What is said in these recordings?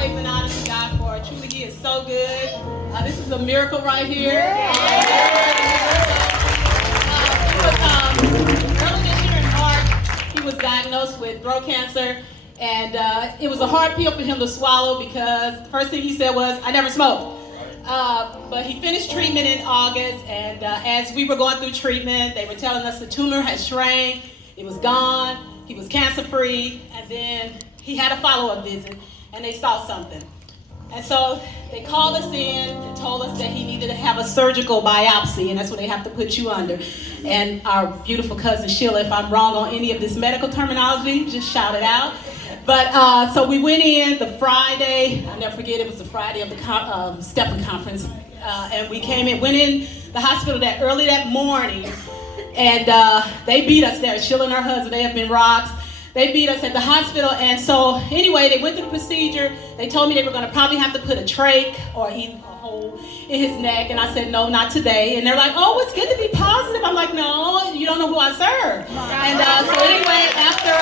praise and honor to God for truly He is so good. This is a miracle right here. Early this year in March, he was diagnosed with throat cancer, and it was a hard pill for him to swallow because the first thing he said was, "I never smoked." But he finished treatment in August, and as we were going through treatment, they were telling us the tumor had shrank, it was gone, he was cancer-free, and then he had a follow-up visit, and they saw something. And so they called us in and told us that he needed to have a surgical biopsy, and that's what they have to put you under. And our beautiful cousin Sheila, if I'm wrong on any of this medical terminology, just shout it out. But so we went in the Friday, I'll never forget, it was the Friday of the Stephen conference, and we came in, went in the hospital early that morning, and they beat us there. Sheila and her husband, they have been rocks. They beat us at the hospital, and so anyway, they went through the procedure. They told me they were going to probably have to put a trach or even a hole in his neck, and I said, no, not today. And they're like, oh, it's good to be positive. I'm like, no, you don't know who I serve. And so anyway, after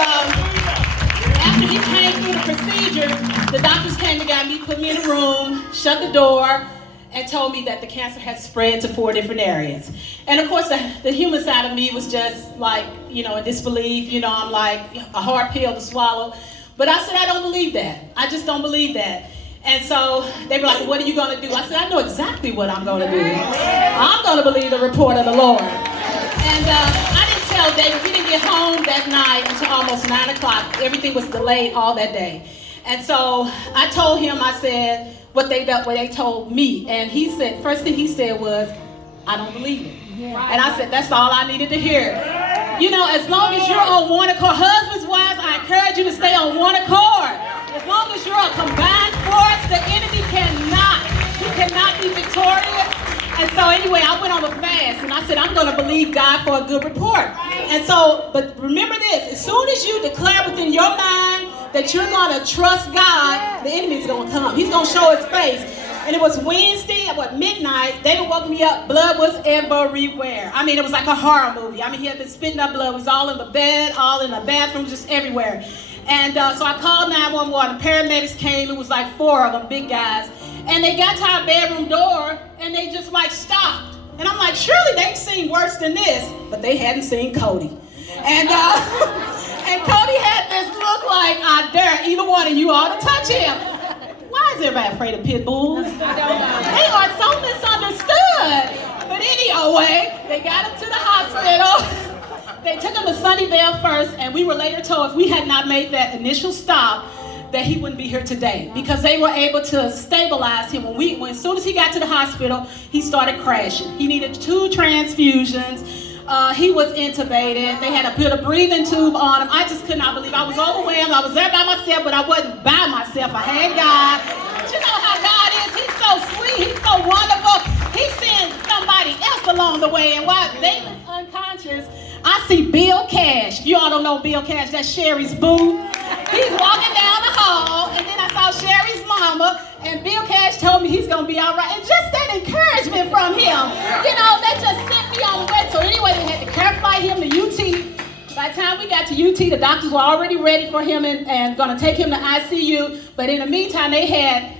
he came through the procedure, the doctors came and got me, put me in a room, shut the door, and told me that the cancer had spread to 4 different areas. And of course, the human side of me was just like, in disbelief. I'm like, a hard pill to swallow. But I said, I don't believe that. I just don't believe that. And so they were like, what are you going to do? I said, I know exactly what I'm going to do. I'm going to believe the report of the Lord. And I didn't tell David. We didn't get home that night until almost 9 o'clock. Everything was delayed all that day. And so I told him, I said, what they told me, and he said, first thing he said was, I don't believe it. And I said, that's all I needed to hear. As long as you're on one accord, husbands, wives, I encourage you to stay on one accord. As long as you're a combined force, the enemy cannot be victorious. And so anyway, I went on a fast, and I said, I'm going to believe God for a good report. And so, but remember this, as soon as you declare within your mind that you're going to trust God, the enemy's going to come. He's going to show his face. And it was Wednesday at midnight. David woke me up. Blood was everywhere. I mean, it was like a horror movie. I mean, he had been spitting up blood. It was all in the bed, all in the bathroom, just everywhere. And so I called 911. The paramedics came. It was like 4 of them, big guys. And they got to our bedroom door, and they just like stopped. And I'm like, surely they've seen worse than this. But they hadn't seen Cody. And and Cody had this look like, I dare either one of you all to touch him. Why is everybody afraid of pit bulls? They are so misunderstood. But anyway, they got him to the hospital. They took him to Sunnyvale first, and we were later told if we had not made that initial stop, that he wouldn't be here today, because they were able to stabilize him. As soon as he got to the hospital, he started crashing. He needed 2 transfusions. He was intubated. They had to put a breathing tube on him. I just could not believe. I was overwhelmed. I was there by myself, but I wasn't by myself. I had God. But you know how God is. He's so sweet. He's so wonderful. He sends somebody else along the way. And while they was unconscious, I see Bill Cash. If you all don't know Bill Cash, that's Sherry's boo. He's walking down the hall, and then I saw Sherry's mama, and Bill Cash told me he's going to be all right. And just that encouragement from him, that just sent me on the way. So anyway, they had to care flight him to UT. By the time we got to UT, the doctors were already ready for him and going to take him to ICU. But in the meantime, they had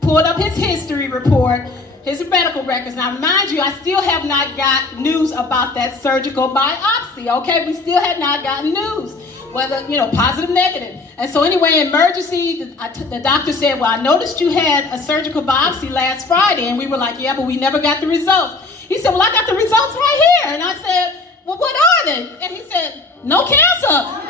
pulled up his history report, his medical records. Now, mind you, I still have not got news about that surgical biopsy, okay? We still had not gotten news, whether, positive, negative. And so anyway, emergency, the doctor said, well, I noticed you had a surgical biopsy last Friday. And we were like, yeah, but we never got the results. He said, well, I got the results right here. And I said, well, what are they? And he said, no cancer.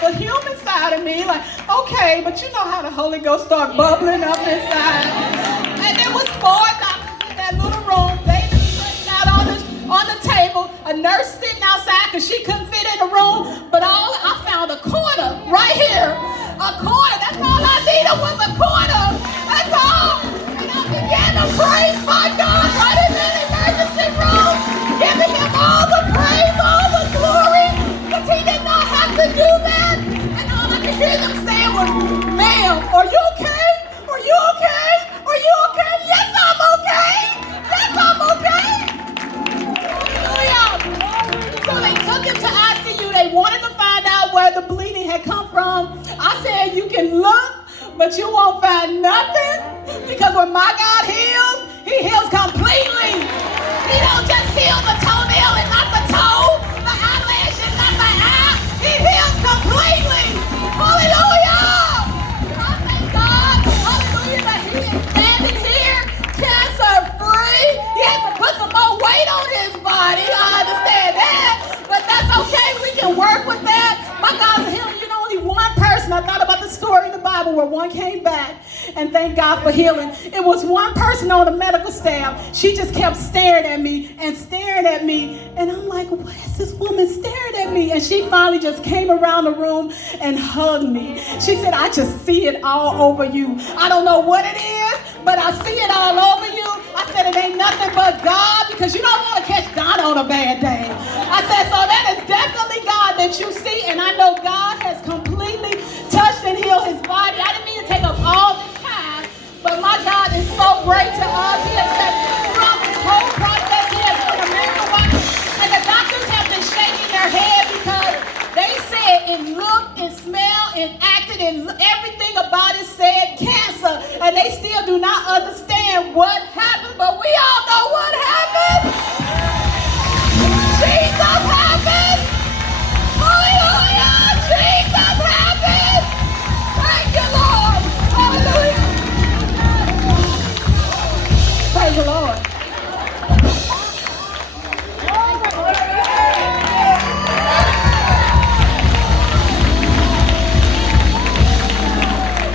The human side of me, like, okay, but you know how the Holy Ghost start bubbling up inside. And there was 4 doctors in that little room. They sitting out on the table, a nurse sitting outside because she couldn't fit in the room. But I found a corner right here. A corner. That's all I needed was a corner. That's all. And I began to praise my God right in that emergency room, giving him all the praise, all the glory, because he did not have to do that. And all I could hear them saying was, ma'am, are you okay? Are you okay? when my God heals, he heals completely. He don't just heal the toenail and not the toe, the eyelash and not the eye. He heals completely. Hallelujah. I thank God. Hallelujah that he is standing here cancer free. He has to put some more weight on his body. I understand that. But that's okay. We can work with that. My God's healing. You know, only one person. I thought about the story in the Bible where one came back and thank God for healing. It was one person on the medical staff. She just kept staring at me and staring at me. And I'm like, what is this woman staring at me? And she finally just came around the room and hugged me. She said, I just see it all over you. I don't know what it is, but I see it all over you. I said, it ain't nothing but God, because you don't want to catch God on a bad day. I said, so that is definitely God that you see. And I know God has completely touched and healed his body. I didn't mean to take up all this time, but my God is so great to us. He has just, throughout this whole process, he has done a miracle work. And the doctors have been shaking their head because they said it looked, it smelled, it acted, and everything about it said cancer. And they still do not understand what happened, but we all know what